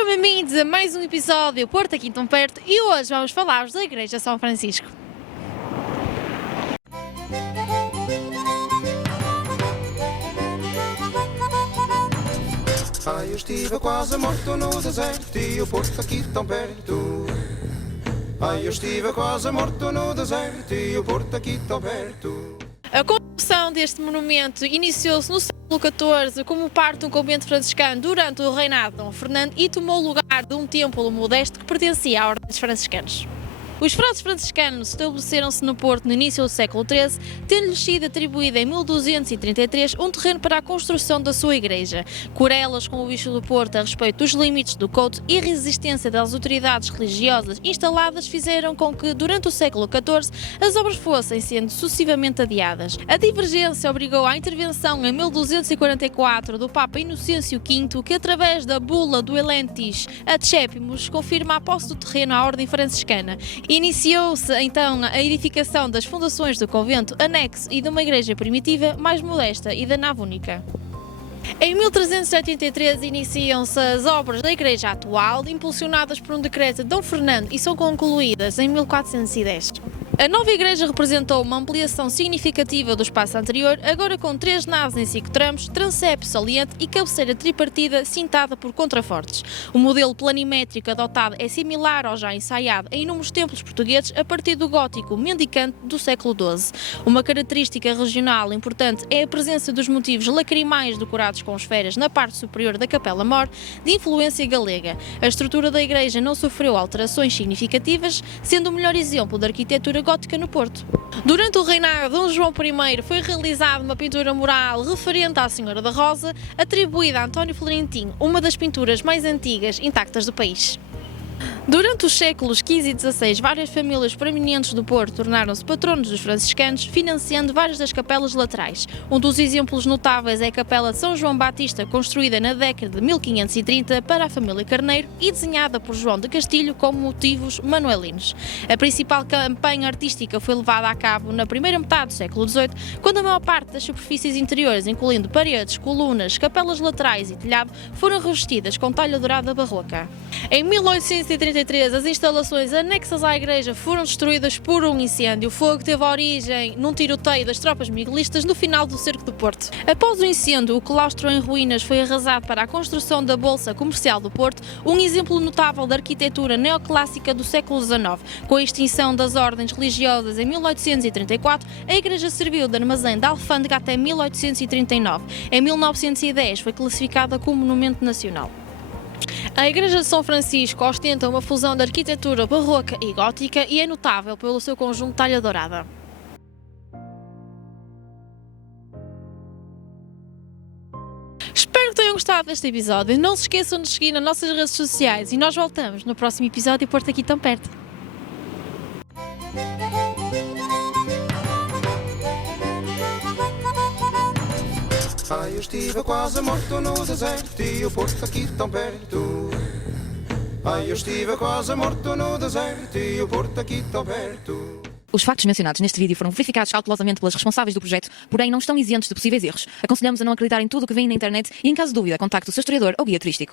Sejam bem-vindos a mais um episódio Porto aqui tão perto e hoje vamos falar da Igreja São Francisco. Ai, eu estive quase morto no deserto e o Porto aqui tão perto. Ai, eu estive quase morto no deserto e o Porto aqui tão perto. A construção deste monumento iniciou-se no século XIV como parte de um convento franciscano durante o reinado de Dom Fernando e tomou lugar de um templo modesto que pertencia à Ordem dos Franciscanos. Os frades franciscanos estabeleceram-se no Porto no início do século XIII, tendo-lhes sido atribuído em 1233 um terreno para a construção da sua igreja. Querelas com o Bispo do Porto a respeito dos limites do couto e resistência das autoridades religiosas instaladas fizeram com que, durante o século XIV, as obras fossem sendo sucessivamente adiadas. A divergência obrigou à intervenção em 1244 do Papa Inocêncio V, que através da bula do Elentis Adcepimus confirma a posse do terreno à Ordem Franciscana. Iniciou-se então a edificação das fundações do convento anexo e de uma igreja primitiva mais modesta e da nave única. Em 1383 iniciam-se as obras da igreja atual, impulsionadas por um decreto de Dom Fernando e são concluídas em 1410. A nova igreja representou uma ampliação significativa do espaço anterior, agora com 3 naves em 5 tramos, transepto saliente e cabeceira tripartida cintada por contrafortes. O modelo planimétrico adotado é similar ao já ensaiado em inúmeros templos portugueses a partir do gótico mendicante do século XII. Uma característica regional importante é a presença dos motivos lacrimais decorados com esferas na parte superior da capela-mor, de influência galega. A estrutura da igreja não sofreu alterações significativas, sendo o melhor exemplo da arquitetura gótica no Porto. Durante o reinado de Dom João I foi realizada uma pintura mural referente à Senhora da Rosa, atribuída a António Florentino, uma das pinturas mais antigas intactas do país. Durante os séculos XV e XVI, várias famílias proeminentes do Porto tornaram-se patronos dos franciscanos, financiando várias das capelas laterais. Um dos exemplos notáveis é a Capela de São João Batista, construída na década de 1530 para a família Carneiro e desenhada por João de Castilho com motivos manuelinos. A principal campanha artística foi levada a cabo na primeira metade do século XVIII, quando a maior parte das superfícies interiores, incluindo paredes, colunas, capelas laterais e telhado, foram revestidas com talha dourada barroca. Em 1833, as instalações anexas à igreja foram destruídas por um incêndio. O fogo teve origem num tiroteio das tropas miguelistas no final do cerco do Porto. Após o incêndio, o claustro em ruínas foi arrasado para a construção da Bolsa Comercial do Porto, um exemplo notável da arquitetura neoclássica do século XIX. Com a extinção das ordens religiosas em 1834, a igreja serviu de armazém da alfândega até 1839. Em 1910 foi classificada como monumento nacional. A Igreja de São Francisco ostenta uma fusão de arquitetura barroca e gótica e é notável pelo seu conjunto de talha dourada. Espero que tenham gostado deste episódio. Não se esqueçam de nos seguir nas nossas redes sociais e nós voltamos no próximo episódio Porto aqui tão perto. Ai, eu estive quase morto no deserto e o Porto aqui tão perto. Ai, eu estive quase morto no deserto e o Porto aqui tão perto. Os factos mencionados neste vídeo foram verificados cautelosamente pelas responsáveis do projeto, porém não estão isentos de possíveis erros. Aconselhamos a não acreditar em tudo o que vem na internet e, em caso de dúvida, contacte o seu historiador ou guia turístico.